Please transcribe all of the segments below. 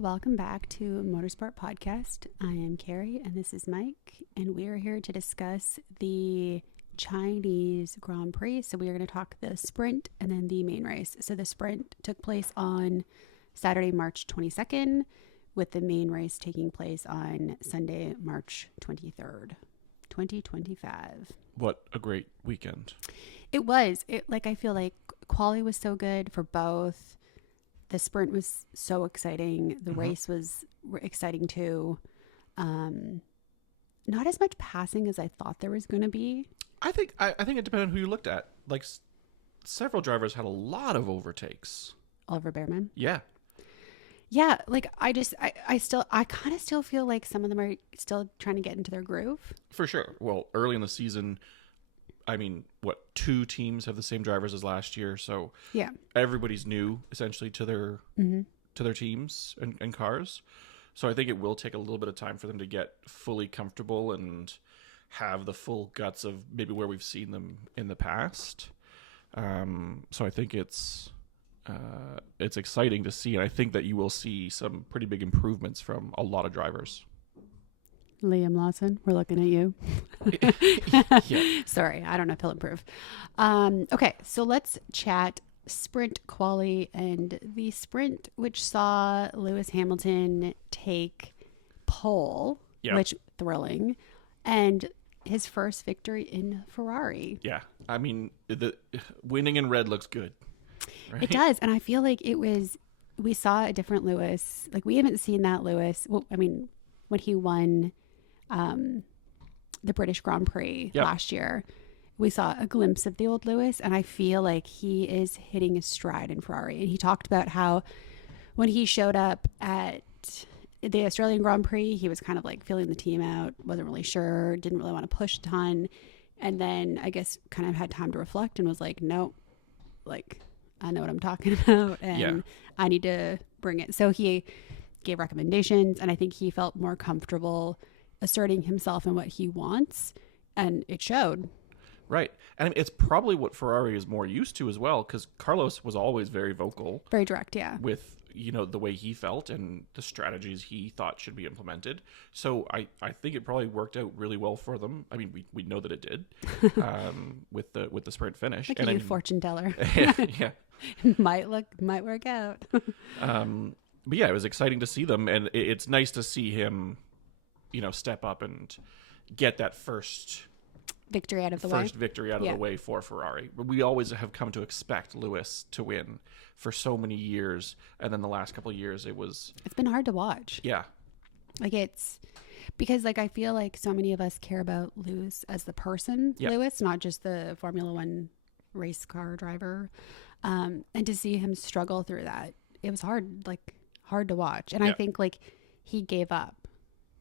Welcome back to Motorsport Podcast. I am Kerry and this is Mike, and we are here to discuss the Chinese Grand Prix. So we are going to talk the sprint and then the main race. So the sprint took place on Saturday, March 22nd, with the main race taking place on Sunday, March 23rd, 2025. What a great weekend. It was. I feel like quali was so good for both. The sprint was so exciting. The race was exciting too. Not as much passing as I thought there was going to be. I think it depended on who you looked at. Like several drivers had a lot of overtakes. Oliver Bearman. Yeah. Yeah, like I kind of still feel like some of them are still trying to get into their groove. For sure. Well, early in the season, I mean, two teams have the same drivers as last year, so yeah, everybody's new essentially to their teams and cars. So I think it will take a little bit of time for them to get fully comfortable and have the full guts of maybe where we've seen them in the past. So I think it's exciting to see, and I think that you will see some pretty big improvements from a lot of drivers. Liam Lawson, we're looking at you. Yeah. Sorry, I don't know if he'll improve. Okay, so let's chat sprint quali and the sprint, which saw Lewis Hamilton take pole, which thrilling, and his first victory in Ferrari. Yeah, I mean, the winning in red looks good. Right? It does, and I feel like we saw a different Lewis. Like, we haven't seen that Lewis. Well, I mean, when he won the British Grand Prix last year, we saw a glimpse of the old Lewis, and I feel like he is hitting his stride in Ferrari. And he talked about how when he showed up at the Australian Grand Prix, he was kind of like feeling the team out, wasn't really sure, didn't really want to push a ton, and then I guess kind of had time to reflect and was like, no, like, I know what I'm talking about, and I need to bring it. So he gave recommendations, and I think he felt more comfortable asserting himself and what he wants, and it showed. Right. And it's probably what Ferrari is more used to as well, because Carlos was always very vocal. Very direct, yeah. With, the way he felt and the strategies he thought should be implemented. So I think it probably worked out really well for them. I mean, we know that it did with the sprint finish. Look at you, fortune teller. Yeah. might work out. But yeah, it was exciting to see them, and it's nice to see him, step up and get that first victory out of the way for Ferrari. We always have come to expect Lewis to win for so many years, and then the last couple of years it's been hard to watch. Yeah. Like, it's because, like, I feel like so many of us care about Lewis as the person, Lewis, not just the Formula One race car driver. And to see him struggle through that, it was hard to watch. And I think, like, he gave up.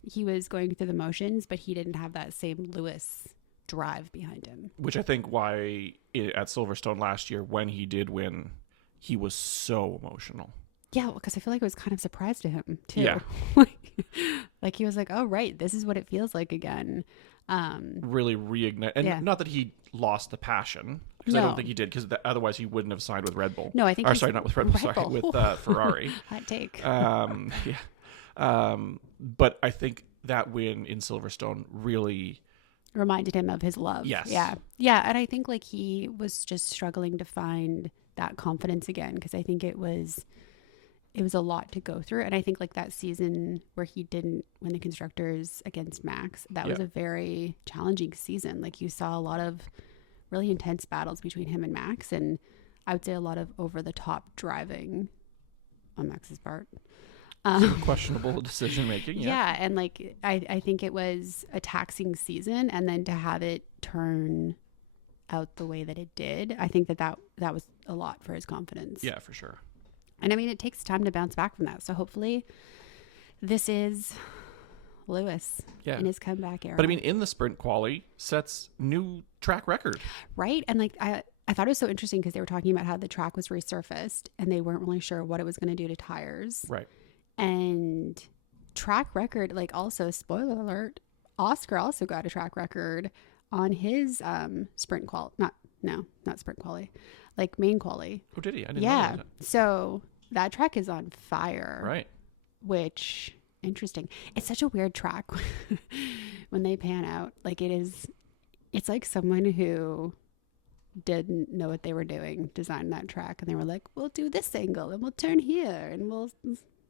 He was going through the motions, but he didn't have that same Lewis drive behind him. Which I think why at Silverstone last year, when he did win, he was so emotional. Yeah, because I feel like it was kind of a surprise to him too. Yeah. Like he was like, oh, right, this is what it feels like again. Really reignite. And not that he lost the passion, because I don't think he did, because otherwise he wouldn't have signed with Red Bull. No, I think not with Red Bull, sorry, with Ferrari. Hot take. But I think that win in Silverstone really reminded him of his love. Yes. Yeah. And I think, like, he was just struggling to find that confidence again, because I think it was a lot to go through. And I think, like, that season where he didn't win the constructors against Max, that was a very challenging season. Like, you saw a lot of really intense battles between him and Max, and I would say a lot of over the top driving on Max's part. Questionable decision making. Yeah, and like I think it was a taxing season, and then to have it turn out the way that it did, I think that was a lot for his confidence. Yeah, for sure. And I mean, it takes time to bounce back from that. So hopefully this is Lewis in his comeback era. But I mean, in the sprint quali, sets new track record. Right. And like I thought it was so interesting because they were talking about how the track was resurfaced and they weren't really sure what it was going to do to tires. Right. And track record, like, also, spoiler alert, Oscar also got a track record on his sprint quali. Not sprint quali, like main quali. Oh, did he? I didn't know that. So that track is on fire. Right. which interesting. It's such a weird track when they pan out. Like it's like someone who didn't know what they were doing designed that track, and they were like, we'll do this angle and we'll turn here and we'll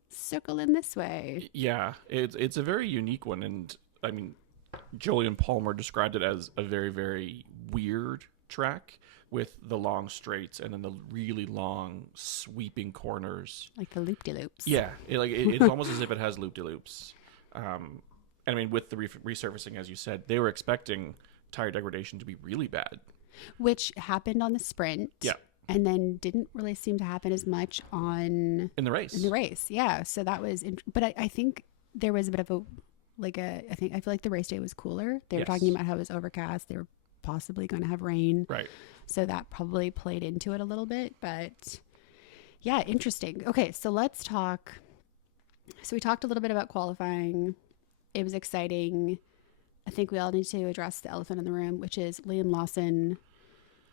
circle in this way. Yeah, it's a very unique one. And I mean, Julian Palmer described it as a very, very weird track with the long straights and then the really long sweeping corners, like the loop-de-loops. Yeah, it's almost as if it has loop-de-loops. And I mean, with the resurfacing, as you said, they were expecting tire degradation to be really bad, which happened on the sprint. Yeah, and then didn't really seem to happen as much in the race. Yeah, so that was but I think there was a bit of I feel like the race day was cooler. They were talking about how it was overcast. They were possibly going to have rain. Right. So that probably played into it a little bit, but yeah, interesting. Okay, so let's talk. So we talked a little bit about qualifying. It was exciting. I think we all need to address the elephant in the room, which is Liam Lawson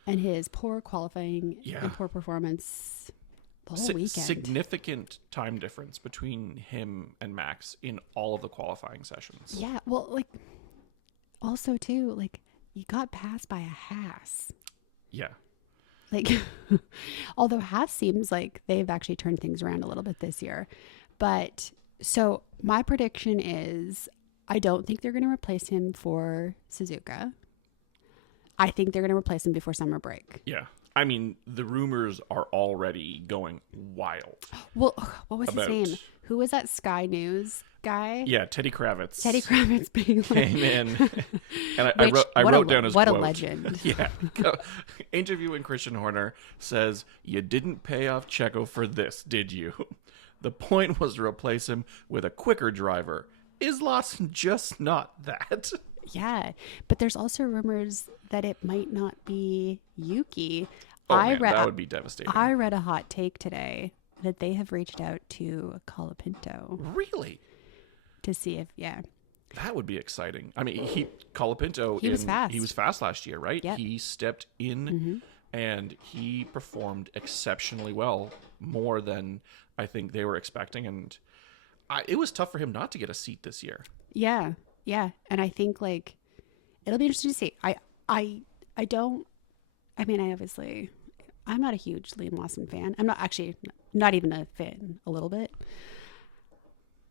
and his poor qualifying and poor performance the whole weekend. Significant time difference between him and Max in all of the qualifying sessions. Yeah, well, like, also too, like, you got passed by a Haas. Yeah. Like, although Haas seems like they've actually turned things around a little bit this year. But so my prediction is I don't think they're going to replace him for Suzuka. I think they're going to replace him before summer break. Yeah. I mean, the rumors are already going wild. Well, what was his name? Who was that Sky News guy? Yeah, Teddy Kravitz. Teddy Kravitz being like... came in, and I wrote down his quote. What a legend. Yeah. Interviewing Christian Horner says, "You didn't pay off Checo for this, did you? The point was to replace him with a quicker driver. Is Lawson just not that?" Yeah, but there's also rumors that it might not be Yuki. That would be devastating. I read a hot take today that they have reached out to Colapinto. Really? To see if, That would be exciting. I mean, Colapinto, he was fast. He was fast last year, right? Yep. He stepped in and he performed exceptionally well, more than I think they were expecting. And it was tough for him not to get a seat this year. Yeah. Yeah. And I think like, it'll be interesting to see. I'm not a huge Liam Lawson fan. I'm not even a fan a little bit.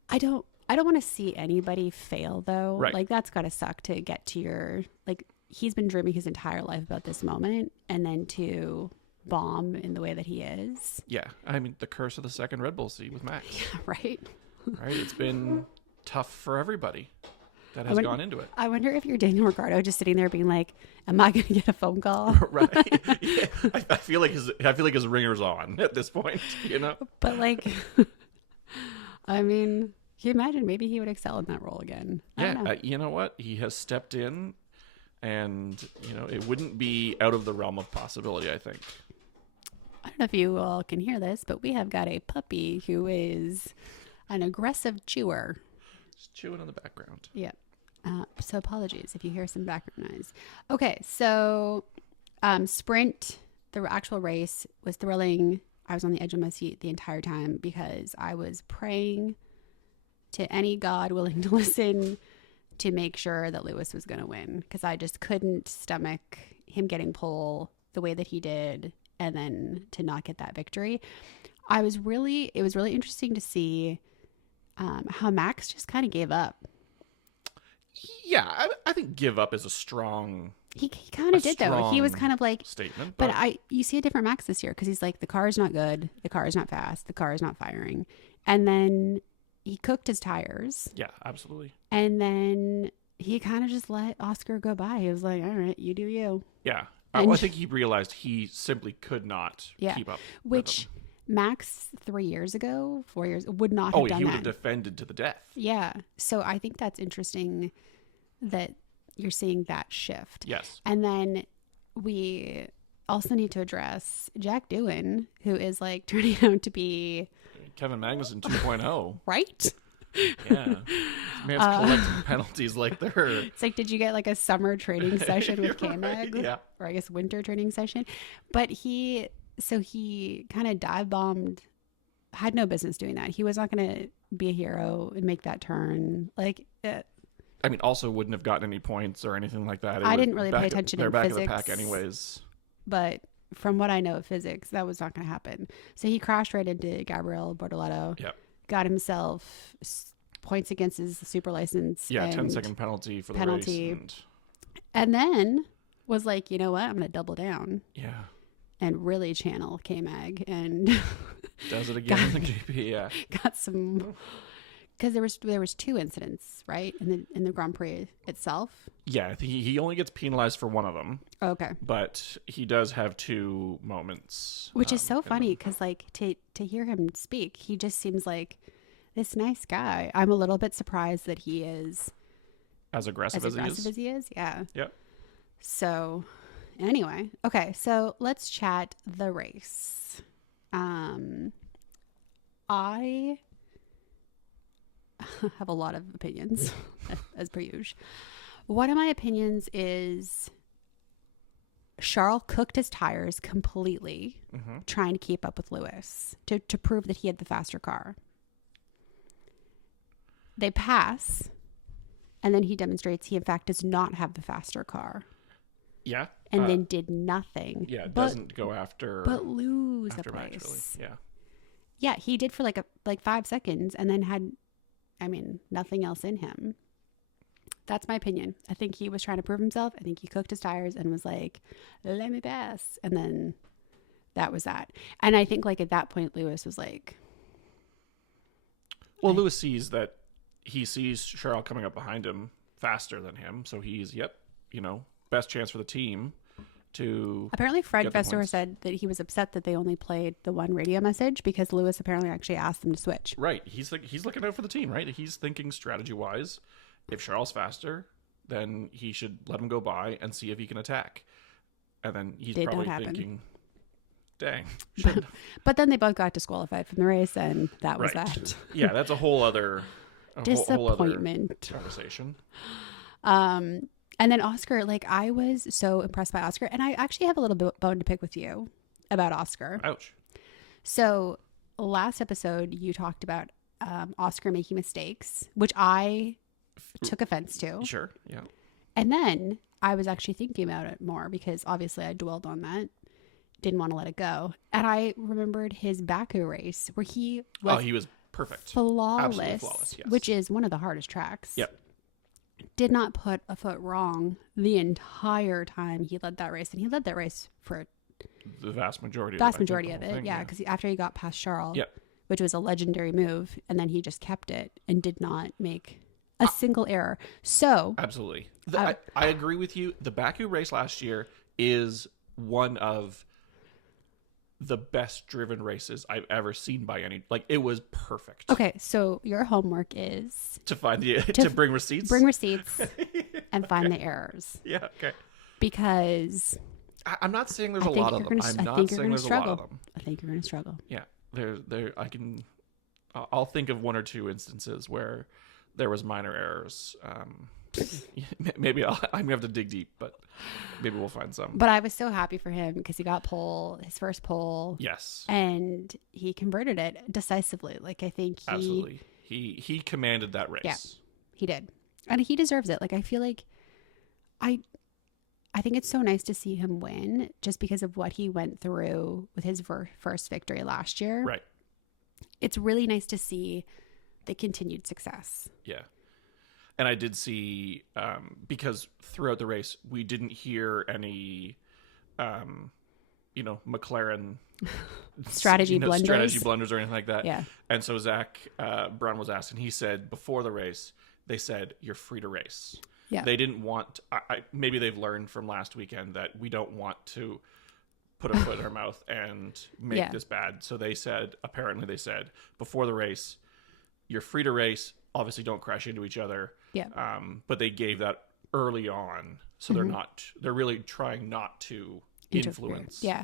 I don't want to see anybody fail though. Right. Like that's got to suck to get to he's been dreaming his entire life about this moment and then to bomb in the way that he is. Yeah. I mean, the curse of the second Red Bull seat with Max. Yeah, right. Right. It's been tough for everybody that has gone into it. I wonder if you're Daniel Ricciardo just sitting there being like, am I going to get a phone call? Right. Yeah. I feel like his ringer's on at this point, you know? But like, I mean, can you imagine maybe he would excel in that role again? Yeah. You know what? He has stepped in and, it wouldn't be out of the realm of possibility, I think. I don't know if you all can hear this, but we have got a puppy who is an aggressive chewer. Just chewing in the background. Yeah. So apologies if you hear some background noise. Okay, so sprint, the actual race was thrilling. I was on the edge of my seat the entire time because I was praying to any God willing to listen to make sure that Lewis was going to win because I just couldn't stomach him getting pole the way that he did and then to not get that victory. It was really interesting to see how Max just kind of gave up. Yeah, I think give up is a strong... He kind of did, though. He was kind of like... statement. But you see a different Max this year because he's like, the car is not good. The car is not fast. The car is not firing. And then he cooked his tires. Yeah, absolutely. And then he kind of just let Oscar go by. He was like, all right, you do you. Yeah. I think he realized he simply could not keep up. Which Max 4 years ago would not have done that. He would have defended to the death. Yeah. So I think that's interesting that you're seeing that shift. Yes. And then we also need to address Jack Doohan, who is like turning out to be Kevin Magnussen 2.0. Right? Yeah. Man's collecting penalties like they're... It's like, did you get like a summer training session with K-Mag? Right, yeah. Or I guess winter training session. But he kind of dive bombed had no business doing that. He was not going to be a hero and make that turn. Like, I mean, also wouldn't have gotten any points or anything like that. I didn't really pay attention They're in back physics. of the pack anyways. But from what I know of physics, that was not going to happen. So he crashed right into Gabriel Bortoleto. Yep. Got himself points against his super license. Yeah, 10-second penalty for the race. And then was like, you know what? I'm going to double down. Yeah. And really channel K-Mag and does it again in the GP. Yeah. Got some, because there was 2 incidents, right, in the Grand Prix itself. Yeah, he only gets penalized for one of them. Okay. But he does have 2 moments, which is so funny because like to hear him speak, he just seems like this nice guy. I'm a little bit surprised that he is as aggressive as he is. Yeah. Yep. So anyway, okay, so let's chat the race. I have a lot of opinions, as per usual. One of my opinions is Charles cooked his tires completely, trying to keep up with Lewis to prove that he had the faster car. They pass, and then he demonstrates he, in fact, does not have the faster car. Yeah. And then did nothing. Yeah, doesn't go after. But lose a place. Match, really. Yeah. Yeah, he did for like 5 seconds and then had, I mean, nothing else in him. That's my opinion. I think he was trying to prove himself. I think he cooked his tires and was like, let me pass. And then that was that. And I think like at that point, Lewis was like. Well, Lewis sees that he sees Charles coming up behind him faster than him. So he's, best chance for the team to. Apparently Fred Vasseur said that he was upset that they only played the one radio message because Lewis apparently actually asked them to switch. Right. He's looking out for the team, right? He's thinking strategy wise. If Charles faster, then he should let him go by and see if he can attack. And then he's probably thinking, dang. But then they both got disqualified from the race, and that was that. Yeah, that's a whole other disappointment conversation. And then Oscar, like I was so impressed by Oscar, and I actually have a little bone to pick with you about Oscar. Ouch. So last episode, you talked about Oscar making mistakes, which I took offense to. Sure, yeah. And then I was actually thinking about it more because obviously I dwelled on that. Didn't want to let it go. And I remembered his Baku race where he was perfect. Flawless, yes. Which is one of the hardest tracks. Yep. Did not put a foot wrong the entire time he led that race. And he led that race for the vast majority of it. Yeah, because after he got past Charles, which was a legendary move, and then he just kept it and did not make a single error. So absolutely. I agree with you. The Baku race last year is one of the best driven races I've ever seen by any. Like, it was perfect. Okay, so your homework is to find to bring receipts. Bring receipts and find the errors. Yeah, okay. Because I'm not saying there's a lot of them. I'm not saying there's a lot of them. I think you're going to struggle. Yeah. I'll think of 1 or 2 instances where there was minor errors. Maybe I'm gonna have to dig deep, but maybe we'll find some. But I was so happy for him because he got his first pole. Yes, and he converted it decisively. Like I think absolutely he commanded that race. Yeah, he did, and he deserves it. Like I feel like I think it's so nice to see him win just because of what he went through with his first victory last year. Right. It's really nice to see the continued success. Yeah. And I did see, because throughout the race, we didn't hear any, McLaren strategy blunders or anything like that. Yeah. And so Zach Brown was asked, and he said before the race, they said, you're free to race. Yeah. They didn't want, maybe they've learned from last weekend that we don't want to put a foot in our mouth and make this bad. So apparently they said before the race, you're free to race. Obviously don't crash into each other. Yeah. But they gave that early on. So they're really trying not to influence. Yeah.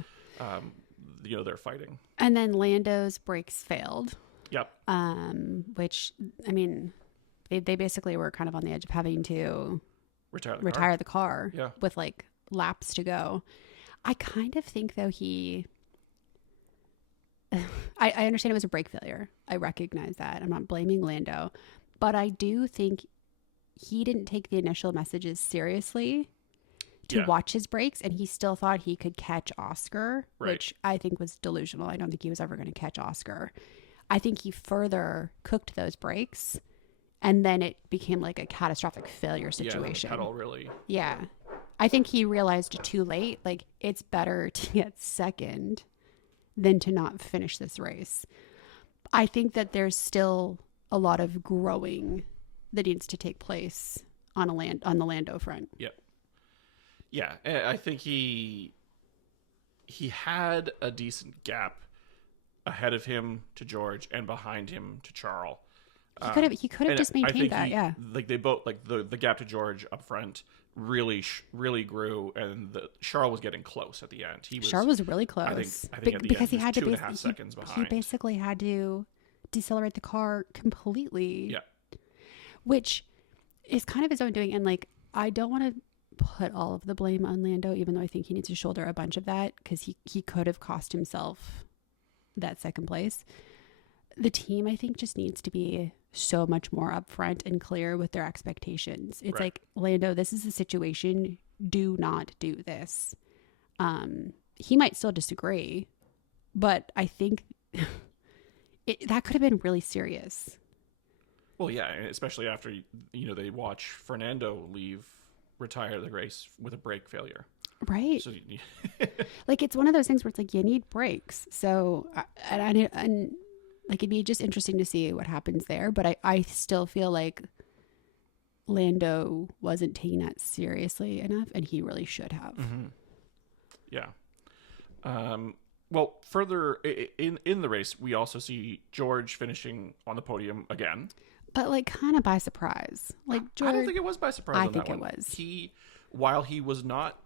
Their fighting. And then Lando's brakes failed. Yep. Which, I mean, they basically were kind of on the edge of having to retire the car with like laps to go. I kind of think though I understand it was a brake failure. I recognize that. I'm not blaming Lando, but I do think he didn't take the initial messages seriously to watch his brakes, and he still thought he could catch Oscar, which I think was delusional. I don't think he was ever going to catch Oscar. I think he further cooked those brakes, and then it became like a catastrophic failure situation. Yeah, pedal really. Yeah. I think he realized too late, like, it's better to get second than to not finish this race. I think that there's still a lot of growing that needs to take place on the Lando front. Yep. Yeah, I think he had a decent gap ahead of him to George and behind him to Charles. He could have just maintained that. Yeah, like they both, like the gap to George up front really grew, and Charles was getting close at the end. Charles was really close. I think at the because end, he had to 2.5 seconds behind. He basically had to decelerate the car completely. Yeah, which is kind of his own doing. And like, I don't want to put all of the blame on Lando, even though I think he needs to shoulder a bunch of that, because he could have cost himself that second place. The team, I think, just needs to be so much more upfront and clear with their expectations. It's like, Lando, this is the situation. Do not do this. He might still disagree, but I think that could have been really serious. Well, yeah, especially after they watch Fernando retire the race with a brake failure. Right. So, like, it's one of those things where it's like, you need brakes. So, and like, it'd be just interesting to see what happens there. But I still feel like Lando wasn't taking that seriously enough, and he really should have. Mm-hmm. Yeah. Well, further in the race, we also see George finishing on the podium again. But like, kind of by surprise. Like, George, I don't think it was by surprise. I think it was. While he was not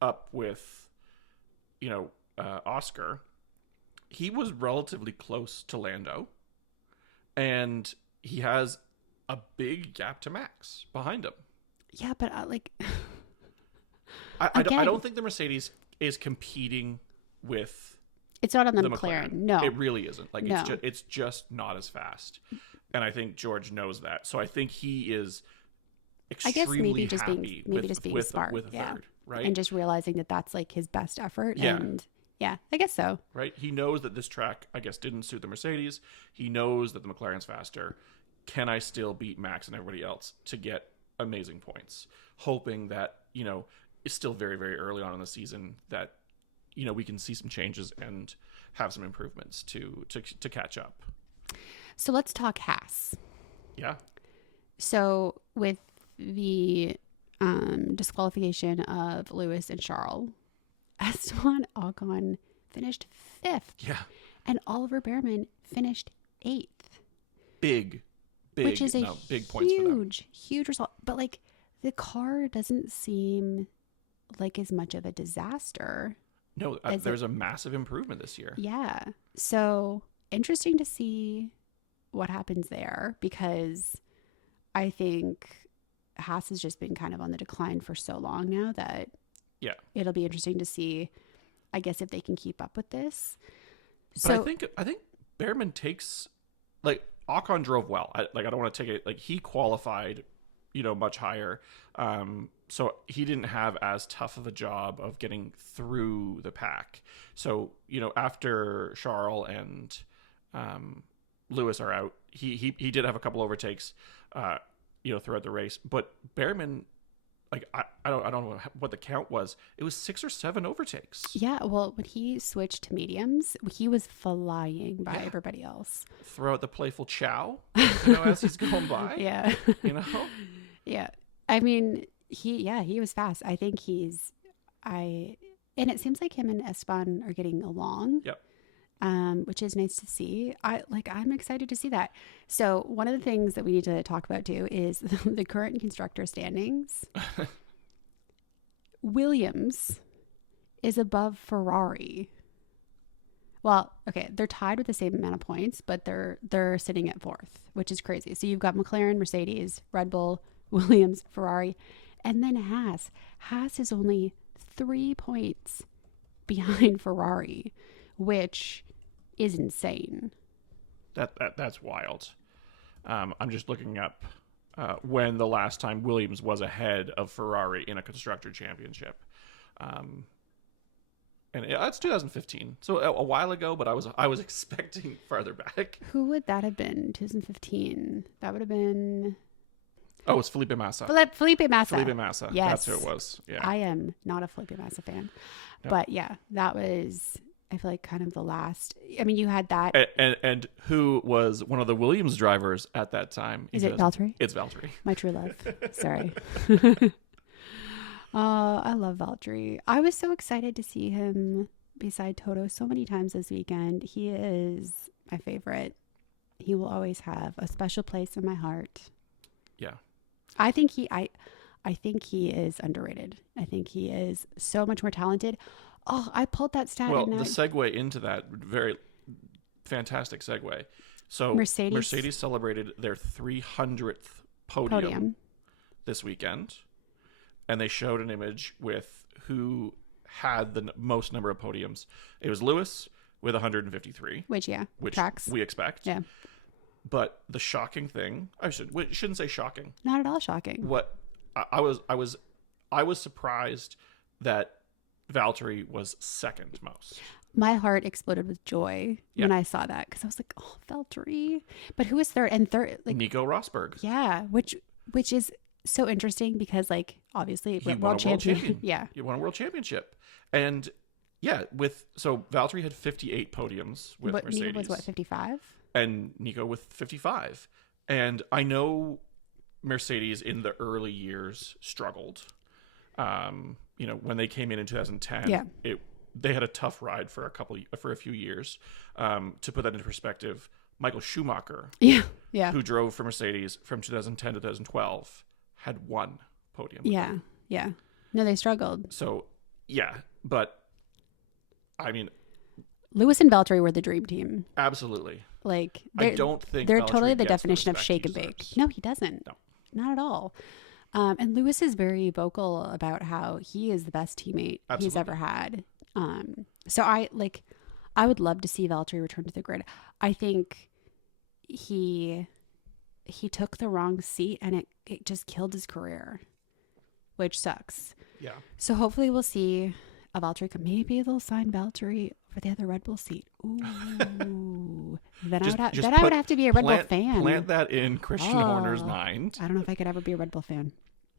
up with, Oscar, he was relatively close to Lando, and he has a big gap to Max behind him. Yeah, but I don't think the Mercedes is competing with. It's not on the McLaren. No, it really isn't. Like, no. It's just not as fast, and I think George knows that. So I think he is extremely happy with being smart, with a third, right? And just realizing that that's like his best effort. Yeah. And yeah, I guess so. Right. He knows that this track, I guess, didn't suit the Mercedes. He knows that the McLaren's faster. Can I still beat Max and everybody else to get amazing points? Hoping that, it's still very, very early on in the season, that, we can see some changes and have some improvements to catch up. So let's talk Haas. Yeah. So with the disqualification of Lewis and Charles, Esteban Ocon finished 5th. Yeah. And Oliver Behrman finished 8th. Big which is a big points for them. Huge result. But like, the car doesn't seem like as much of a disaster. No, there's a massive improvement this year. Yeah. So interesting to see what happens there, because I think Haas has just been kind of on the decline for so long now that it'll be interesting to see, I guess, if they can keep up with this. But I think Behrman takes, like, Ocon drove well. I don't want to take it, like, he qualified, much higher. So he didn't have as tough of a job of getting through the pack. So, after Charles and Lewis are out, he did have a couple overtakes, throughout the race. But Behrman, like, I don't know what the count was. It was 6 or 7 overtakes. Yeah, well, when he switched to mediums, he was flying by everybody else. Throw out the playful chow, as he's going by. Yeah. Yeah. I mean, he was fast. I think and it seems like him and Esteban are getting along. Yep. Which is nice to see. I'm excited to see that. So one of the things that we need to talk about too is the current constructor standings. Williams is above Ferrari. Well, okay, they're tied with the same amount of points, but they're sitting at 4th, which is crazy. So you've got McLaren, Mercedes, Red Bull, Williams, Ferrari, and then Haas. Haas is only 3 points behind Ferrari, which is insane. That's wild. I'm just looking up when the last time Williams was ahead of Ferrari in a constructor championship. And it's 2015, so a while ago. But I was expecting farther back. Who would that have been? 2015. That would have been. Oh, it's Felipe Massa. Felipe Massa. Felipe Massa. Yes, that's who it was. Yeah, I am not a Felipe Massa fan, no. but yeah, that was. I feel like kind of the last. I mean, you had that. And who was one of the Williams drivers at that time? Is it Valtteri? It's Valtteri. My true love. Sorry. I love Valtteri. I was so excited to see him beside Toto so many times this weekend. He is my favorite. He will always have a special place in my heart. Yeah. I think he is underrated. I think he is so much more talented. Oh, I pulled that stat. Well, the segue into that, very fantastic segue. So Mercedes celebrated their 300th podium this weekend. And they showed an image with who had the most number of podiums. It was Lewis with 153. Which tracks. We expect. Yeah. But the shocking thing, shouldn't say shocking. Not at all shocking. What I was surprised that Valtteri was second most. My heart exploded with joy when I saw that, because I was like, "Oh, Valtteri!" But who was third? And third, like Nico Rosberg. Yeah, which is so interesting because, like, obviously, he won a world champion. Yeah, he won a world championship, and so Valtteri had 58 podiums with Mercedes. Nico was what, 55? And Nico with 55. And I know Mercedes in the early years struggled. When they came in 2010, they had a tough ride for a few years. To put that into perspective, Michael Schumacher, who drove for Mercedes from 2010 to 2012, had one podium. Yeah. No, they struggled. So, yeah, but I mean, Lewis and Valtteri were the dream team. Absolutely. Like, I don't think they're Valtteri totally the gets definition of respect shake and he bake. deserves. No, he doesn't. No. Not at all. And Lewis is very vocal about how he is the best teammate he's ever had. So I would love to see Valtteri return to the grid. I think he took the wrong seat and it just killed his career, which sucks. Yeah. So hopefully we'll see a Valtteri come. Maybe they'll sign Valtteri for the other Red Bull seat. Ooh. Then I would have to be a Red Bull fan. Plant that in Christian Horner's mind. I don't know if I could ever be a Red Bull fan.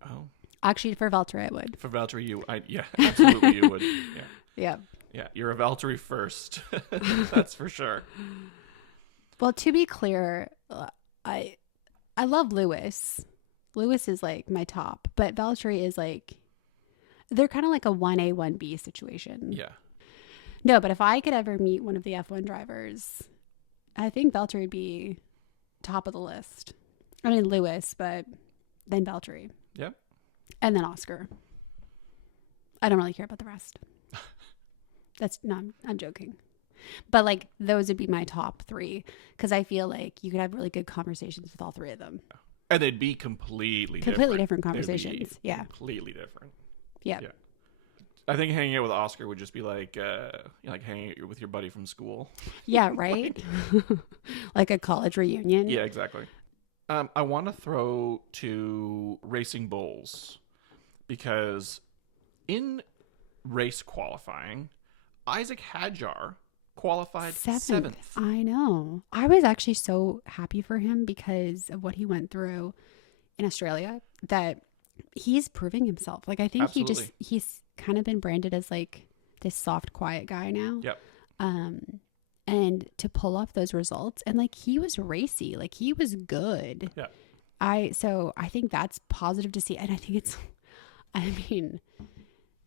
Oh. Actually, for Valtteri, I would. For Valtteri, absolutely you would. Yeah. Yeah, you're a Valtteri first. That's for sure. Well, to be clear, I love Lewis. Lewis is like my top, but Valtteri is like, they're kind of like a 1A, 1B situation. Yeah. No, but if I could ever meet one of the F1 drivers, I think Valtteri would be top of the list. I mean, Lewis, but then Valtteri. Yep. And then Oscar. I don't really care about the rest. I'm joking. But like, those would be my top three, because I feel like you could have really good conversations with all three of them. And they'd be completely different conversations. Yeah. Completely different. Yeah. I think hanging out with Oscar would just be like hanging out with your buddy from school. Yeah, right? Like a college reunion. Yeah, exactly. I want to throw to Racing Bulls, because in race qualifying, Isaac Hadjar qualified seventh. I know. I was actually so happy for him because of what he went through in Australia, that he's proving himself. Like, I think Absolutely. he's kind of been branded as like this soft, quiet guy now. Yep. And to pull off those results, and like, he was racy, like he was good. Yeah. So I think that's positive to see. And I think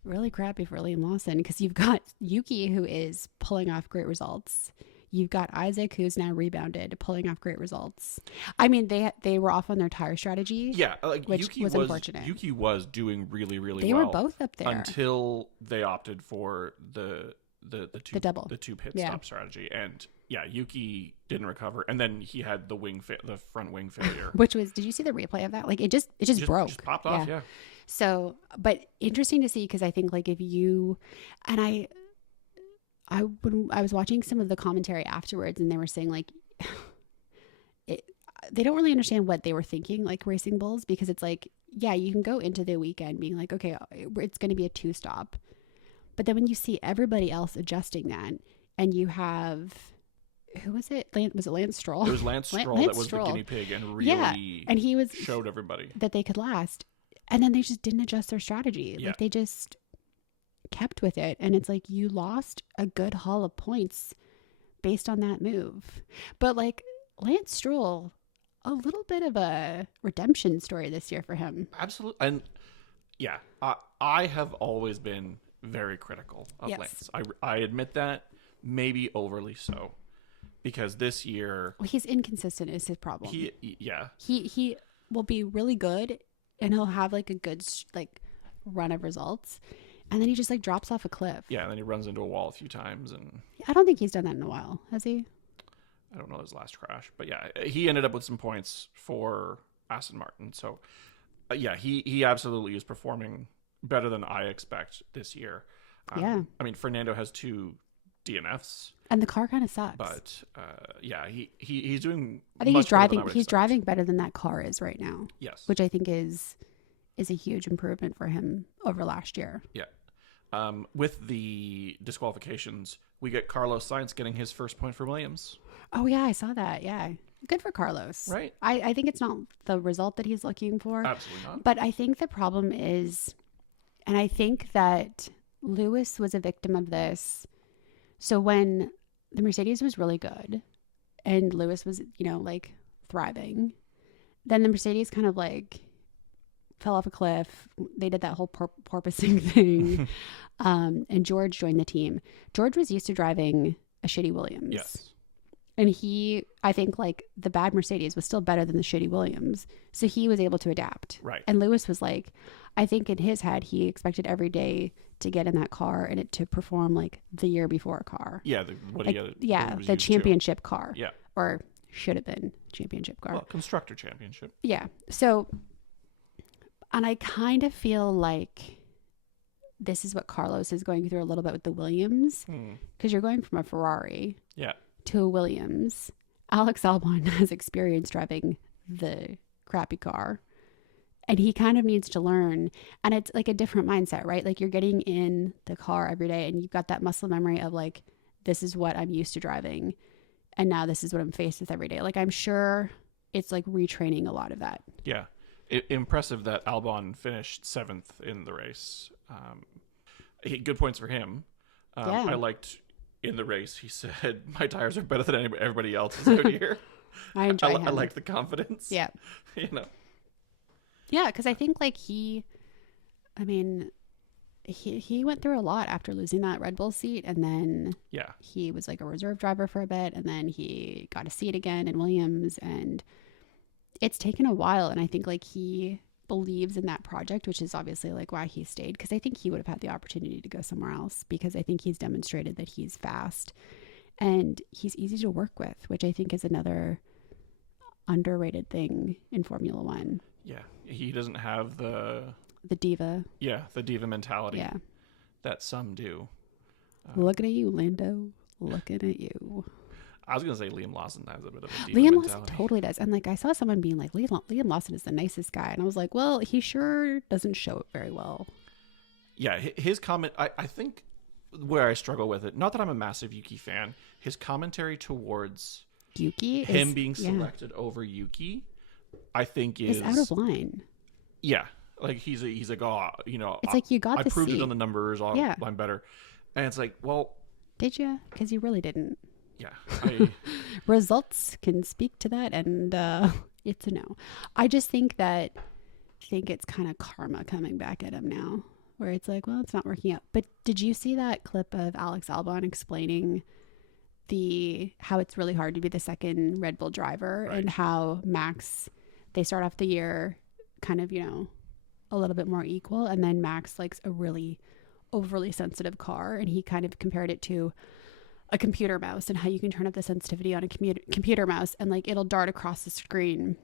really crappy for Liam Lawson, because you've got Yuki, who is pulling off great results. You've got Isaac, who's now rebounded, pulling off great results. I mean, they were off on their tire strategy. Yeah, which Yuki was unfortunate. Yuki was doing really, really well. well. They were both up there until they opted for the two pit stop strategy, and Yuki didn't recover, and then he had the front wing failure. Which was, did you see the replay of that? Like, it just broke. Just popped off. Yeah. So, but interesting to see, because I think like if you, and when I was watching some of the commentary afterwards, and they were saying like, they don't really understand what they were thinking, like racing bulls, because it's like, yeah, you can go into the weekend being like, okay, it's going to be a 2-stop. But then when you see everybody else adjusting that, and you have, who was it? Was it Lance Stroll? It was Lance Stroll that was Stroll. The guinea pig and really and he showed everybody that they could last. And then they just didn't adjust their strategy. Yeah. Like they just kept with it. And it's like, you lost a good haul of points based on that move. But like Lance Stroll, a little bit of a redemption story this year for him. Absolutely. And yeah, I have always been very critical of Lance. I admit that, maybe overly so, because this year, well, he's inconsistent is his problem. He will be really good, and he'll have like a good like run of results, and then he just like drops off a cliff. Yeah, and then he runs into a wall a few times, and I don't think he's done that in a while, has he? I don't know his last crash, but yeah, he ended up with some points for Aston Martin. So he absolutely is performing better than I expect this year. I mean, Fernando has 2 DNFs, and the car kind of sucks. But he's doing. I think he's driving. He's driving better than that car is right now. Yes, which I think is a huge improvement for him over last year. Yeah. With the disqualifications, we get Carlos Sainz getting his first point for Williams. Oh yeah, I saw that. Yeah, good for Carlos. Right. I think it's not the result that he's looking for. Absolutely not. But I think the problem is, and I think that Lewis was a victim of this. So when the Mercedes was really good and Lewis was, like thriving, then the Mercedes kind of like fell off a cliff. They did that whole porpoising thing. And George joined the team. George was used to driving a shitty Williams. Yes. And I think like the bad Mercedes was still better than the shitty Williams. So he was able to adapt. Right. And Lewis was like, I think in his head, he expected every day to get in that car and it to perform like the year before car. Yeah. The championship car. Yeah. Or should have been championship car. Well, constructor championship. Yeah. So, and I kind of feel like this is what Carlos is going through a little bit with the Williams, because you're going from a Ferrari to a Williams. Alex Albon has experience driving the crappy car, and he kind of needs to learn. And it's like a different mindset, right? Like you're getting in the car every day and you've got that muscle memory of like, this is what I'm used to driving, and now this is what I'm faced with every day. Like I'm sure it's like retraining a lot of that. Yeah. Impressive that Albon finished 7th in the race. Good points for him. I liked in the race, he said, my tires are better than everybody else's out here. I enjoy him. I like the confidence. Yeah. Yeah, because I think like he went through a lot after losing that Red Bull seat, and then he was like a reserve driver for a bit, and then he got a seat again in Williams, and it's taken a while. And I think like he believes in that project, which is obviously like why he stayed, because I think he would have had the opportunity to go somewhere else, because I think he's demonstrated that he's fast and he's easy to work with, which I think is another underrated thing in Formula One. Yeah, he doesn't have the diva. Yeah, the diva mentality. Yeah, that some do. Looking at you, Lando. Looking at you. I was gonna say Liam Lawson has a bit of a diva mentality. Lawson totally does, and like I saw someone being like, Liam Lawson is the nicest guy, and I was like, well, he sure doesn't show it very well. Yeah, his comment. I think where I struggle with it. Not that I'm a massive Yuki fan. His commentary towards Yuki, him being selected over Yuki, I think is out of line. Yeah, like he's like, oh, it's like you got. I proved it on the numbers. I'm better, and it's like, well, did you? Because you really didn't. Yeah, results can speak to that, and it's a no. I just think it's kind of karma coming back at him now, where it's like, well, it's not working out. But did you see that clip of Alex Albon explaining how it's really hard to be the second Red Bull driver, right, and how Max, they start off the year kind of, a little bit more equal, and then Max likes a really overly sensitive car, and he kind of compared it to a computer mouse and how you can turn up the sensitivity on a computer mouse and like it'll dart across the screen,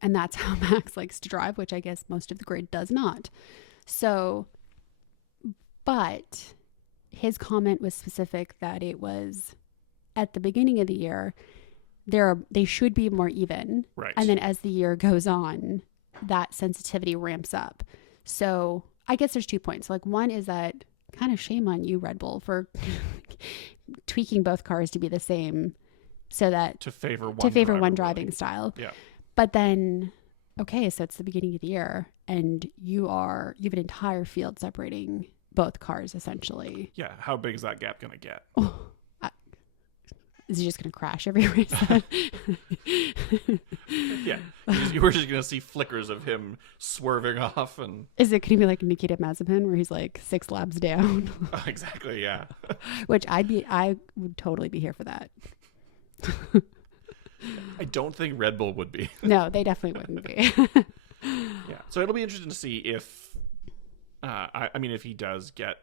and that's how Max likes to drive, which I guess most of the grid does not. So, but his comment was specific that it was at the beginning of the year, they should be more even. Right. And then as the year goes on, that sensitivity ramps up. So I guess there's 2 points. Like, one is that kind of shame on you, Red Bull, for tweaking both cars to be the same so that to favor one driving style. Yeah. But then, okay, so it's the beginning of the year and you have an entire field separating both cars essentially. Yeah. How big is that gap going to get? Is he just going to crash every race? Yeah. We're just going to see flickers of him swerving off. And is it going to be like Nikita Mazepin where he's like 6 laps down? Oh, exactly. Yeah. Which I would totally be here for that. I don't think Red Bull would be. No, they definitely wouldn't be. Yeah. So it'll be interesting to see if, if he does get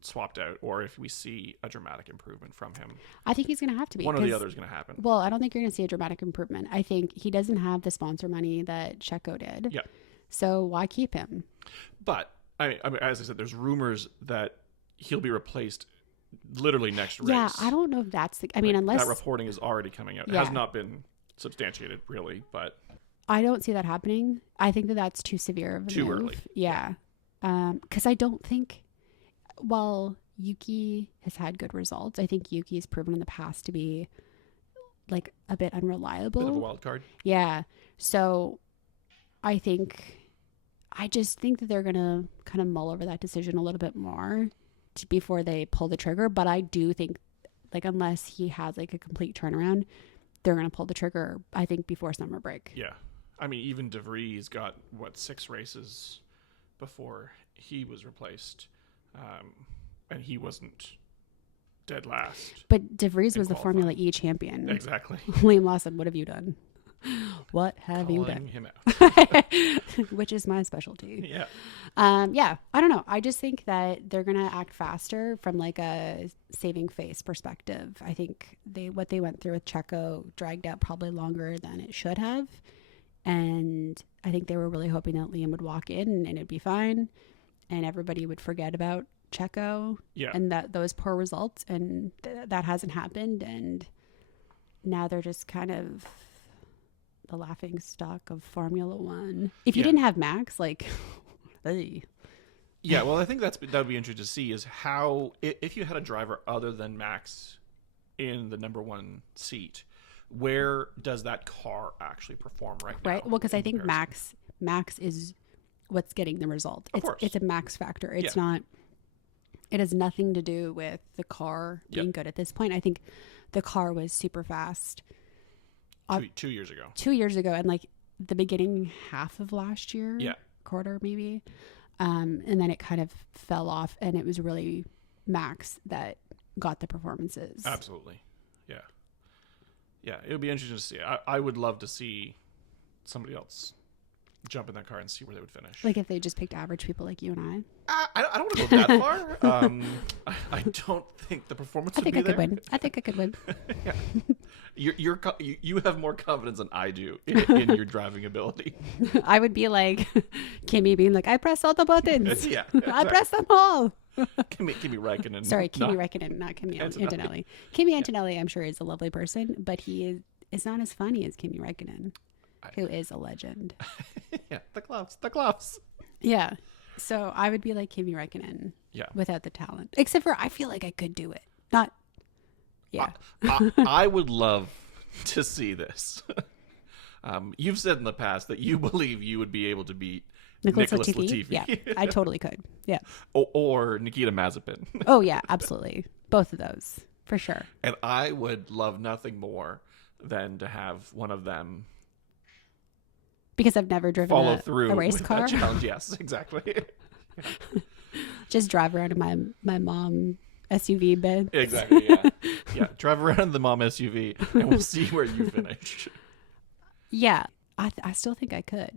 swapped out or if we see a dramatic improvement from him. I think he's going to have to be. One or the other is going to happen. Well, I don't think you're going to see a dramatic improvement. I think he doesn't have the sponsor money that Checo did. Yeah. So why keep him? But, I mean, as I said, there's rumors that he'll be replaced literally next race. Yeah, I don't know if that's the... I mean, unless... That reporting is already coming out. It has not been substantiated, really, but... I don't see that happening. I think that that's too severe of a Too move. early. Yeah. Because I don't think... Well, Yuki has had good results. I think Yuki's proven in the past to be like a bit unreliable. Bit of a wild card. Yeah. So I just think that they're going to kind of mull over that decision a little bit more before they pull the trigger. But I do think, like, unless he has like a complete turnaround, they're going to pull the trigger, I think, before summer break. Yeah. I mean, even De Vries got, 6 races before he was replaced. And he wasn't dead last. But De Vries was the Formula E champion. Exactly. Liam Lawson, what have you done? What have you done? Him out. Which is my specialty. Yeah. Yeah, I don't know. I just think that they're going to act faster from like a saving face perspective. I think what they went through with Checo dragged out probably longer than it should have. And I think they were really hoping that Liam would walk in and it'd be fine. And everybody would forget about Checo and those poor results. And that hasn't happened. And now they're just kind of the laughing stock of Formula One. If you didn't have Max, like... Yeah, well, I think that would be interesting to see is how, if you had a driver other than Max in the number 1 seat, where does that car actually perform right now? Right. Well, because I think Max is what's getting the result. It's a Max factor. It's not. It has nothing to do with the car being good at this point. I think the car was super fast. 2 years ago. 2 years ago, and like the beginning half of last year. Yeah. Quarter maybe. And then it kind of fell off, and it was really Max that got the performances. Absolutely. Yeah. Yeah, it would be interesting to see. I would love to see somebody else jump in that car and see where they would finish. Like if they just picked average people like you and I. I don't want to go that far. I don't think the performance would be there. I think I could win. Yeah. You have more confidence than I do in your driving ability. I would be like Kimi being like, I pressed all the buttons. Yeah, exactly. I pressed them all. Kimi Räikkönen. Sorry, Kimi Räikkönen, not Kimi Antonelli. Kimi Antonelli, I'm sure, is a lovely person, but he is not as funny as Kimi Räikkönen, who is a legend. Yeah, the gloves. Yeah. So I would be like Kimi Räikkönen without the talent. Except for I feel like I could do it. Not, yeah. I would love to see this. You've said in the past that you believe you would be able to beat Nicholas Latifi. Yeah, I totally could. Yeah. Or Nikita Mazepin. Oh, yeah, absolutely. Both of those, for sure. And I would love nothing more than to have one of them because I've never driven a race car. Challenge. Yes, exactly. Yeah. Just drive around in my mom SUV bed. Exactly, yeah. Yeah, drive around in the mom SUV and we'll see where you finish. Yeah, I still think I could.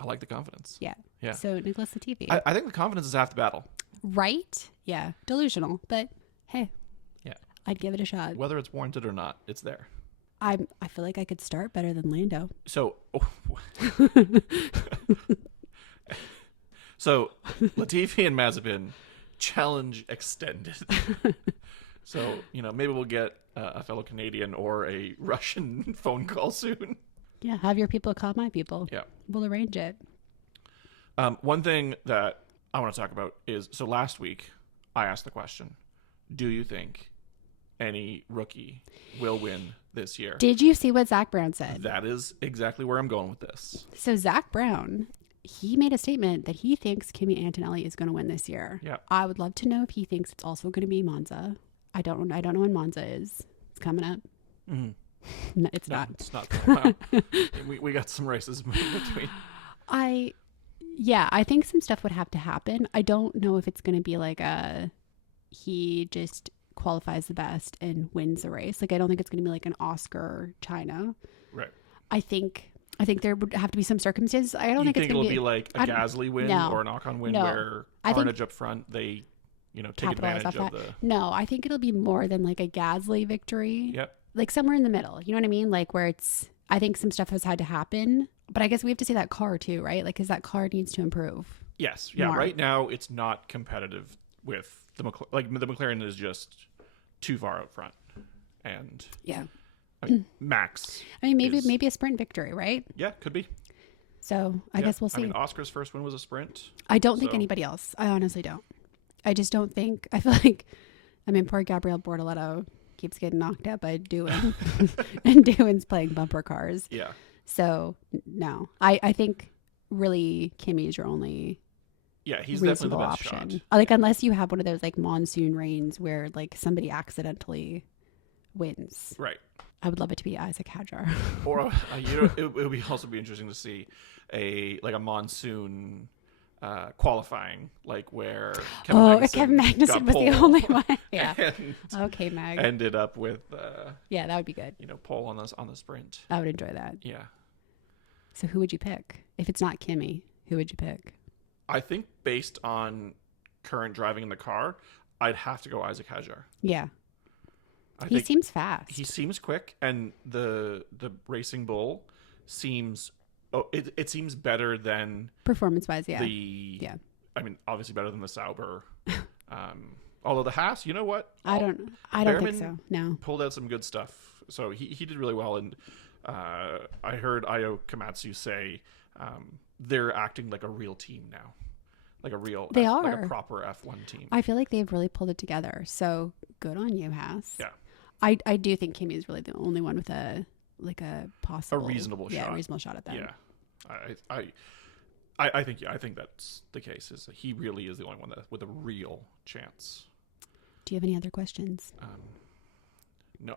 I like the confidence. Yeah. Yeah. So Nicholas Latifi. I think the confidence is half the battle. Right? Yeah. Delusional, but hey. Yeah. I'd give it a shot. Whether it's warranted or not, it's there. I feel like I could start better than Lando. So Latifi and Mazepin challenge extended. So, maybe we'll get a fellow Canadian or a Russian phone call soon. Yeah, have your people call my people. Yeah. We'll arrange it. One thing that I want to talk about is, so last week I asked the question, do you think any rookie will win this year? Did you see what Zach Brown said? That is exactly where I'm going with this. So Zach Brown, he made a statement that he thinks Kimi Antonelli is going to win this year. Yeah. I would love to know if he thinks it's also going to be Monza. I don't know when Monza is. It's coming up. Mm-hmm. No, it's not. It's not. Wow. we got some races in between. I think some stuff would have to happen. I don't know if it's going to be like he just qualifies the best and wins the race. Like, I don't think it's going to be like an Oscar China. Right. I think there would have to be some circumstances. I don't think it's going to be like a Gasly win or an Ocon win where Carnage up front, they take advantage of the... No, I think it'll be more than like a Gasly victory. Yep. Like somewhere in the middle. You know what I mean? Like where I think some stuff has had to happen. But I guess we have to see that car too, right? Like, because that car needs to improve. Yes. Yeah. More. Right now, it's not competitive with the McLaren is just too far out front. And yeah. Max. I mean, maybe a sprint victory, right? Yeah, could be. So I guess we'll see. I mean, Oscar's first win was a sprint. I don't think anybody else. I honestly don't. I just don't think. I feel like, poor Gabriel Bortoletto keeps getting knocked out by Doohan, and Doohan's playing bumper cars. Yeah. So no, I think really Kimi is your only. Yeah, he's definitely the best option. Shot. Like, unless you have one of those like monsoon rains where like somebody accidentally wins. Right. I would love it to be Isaac Hadjar. Or it would also be interesting to see a monsoon qualifying, like where Kevin Magnussen was the only one. Yeah. Okay, Mag. Ended up with yeah, that would be good. pole on the sprint. I would enjoy that. Yeah. So who would you pick if it's not Kimi? Who would you pick? I think based on current driving in the car, I'd have to go Isaac Hadjar. Yeah. He seems fast. He seems quick, and the Racing Bull seems it seems better than performance-wise. Yeah. I mean, obviously better than the Sauber. Although the Haas, you know what? I don't think so. No. Pulled out some good stuff, so he did really well. And I heard Ayo Komatsu say they're acting like a real team now, like a proper F1 team. I feel like they've really pulled it together. So good on you, Haas. Yeah. I do think Kimi is really the only one with a possible reasonable shot. Yeah, reasonable shot at that. Yeah. I think that's the case. Is that he really is the only one with a real chance. Do you have any other questions? No.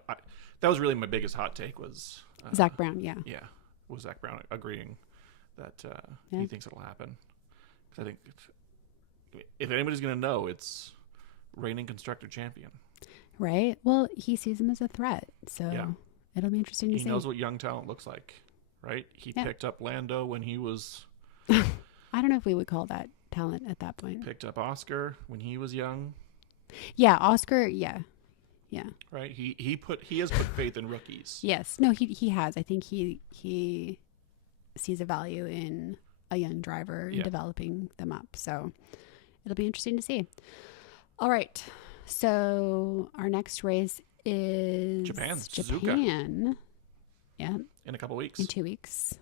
That was really my biggest hot take was Zach Brown. Yeah. Yeah, was Zach Brown agreeing that he thinks it'll happen? Because I think if anybody's going to know, it's reigning constructor champion. Right. Well, he sees him as a threat, so it'll be interesting to see. He knows what young talent looks like, right? He picked up Lando when he was... I don't know if we would call that talent at that point. Picked up Oscar when he was young. Yeah, Oscar, yeah. Right? He has put faith in rookies. Yes. No, he has. I think he sees a value in a young driver and developing them up. So it'll be interesting to see. All right. So our next race is Japan. Yeah. In a couple weeks. In 2 weeks.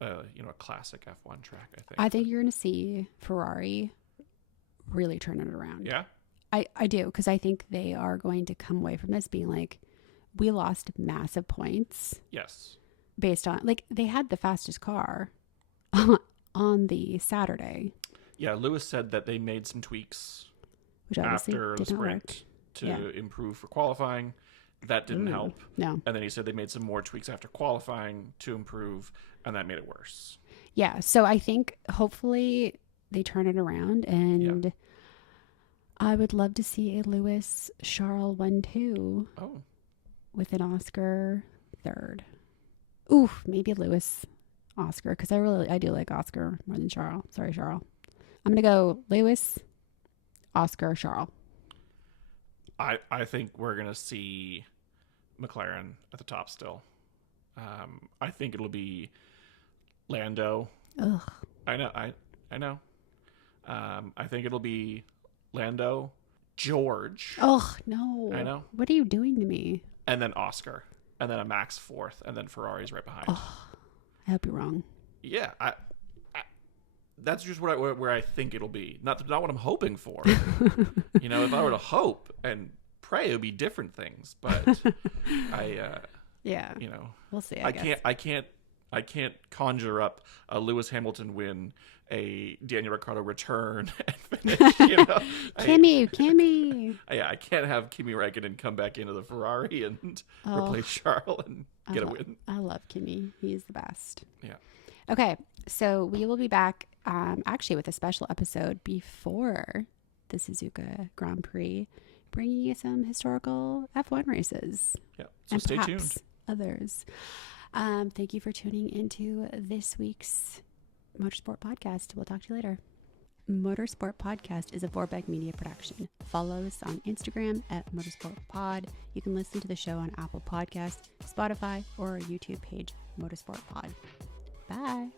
A classic F1 track, I think. I think you're going to see Ferrari really turn it around. Yeah? I do, because I think they are going to come away from this being like, we lost massive points. Yes. Based on, like, they had the fastest car on the Saturday. Yeah, Lewis said that they made some tweaks which after the sprint to improve for qualifying. That didn't help. No. And then he said they made some more tweaks after qualifying to improve, and that made it worse. Yeah, so I think hopefully they turn it around, and I would love to see a Lewis Charles 1-2 with an Oscar third. Oof, maybe a Lewis Oscar, because I do like Oscar more than Charles. Sorry, Charles. I'm going to go Lewis, Oscar, Charles. I think we're going to see McLaren at the top still. I think it'll be Lando. Ugh. I know. I think it'll be Lando, George. Oh, no. I know. What are you doing to me? And then Oscar. And then a Max fourth. And then Ferrari's right behind. Oh, I hope you're wrong. Yeah. That's just where I think it'll be. Not what I'm hoping for. You know, if I were to hope and pray, it would be different things. But yeah, you know, we'll see. I can't conjure up a Lewis Hamilton win, a Daniel Ricciardo return, and finish. You know, Kimmy. Yeah, I can't have Kimi Räikkönen come back into the Ferrari and replace Charles and get a win. I love Kimi. He's the best. Yeah. Okay, so we will be back actually with a special episode before the Suzuka Grand Prix, bringing you some historical F1 races. Yeah, so stay tuned. Others. Thank you for tuning into this week's Motorsport Podcast. We'll talk to you later. Motorsport Podcast is a Vorbeck Media production. Follow us on Instagram at Motorsport Pod. You can listen to the show on Apple Podcasts, Spotify, or our YouTube page, Motorsport Pod. Bye.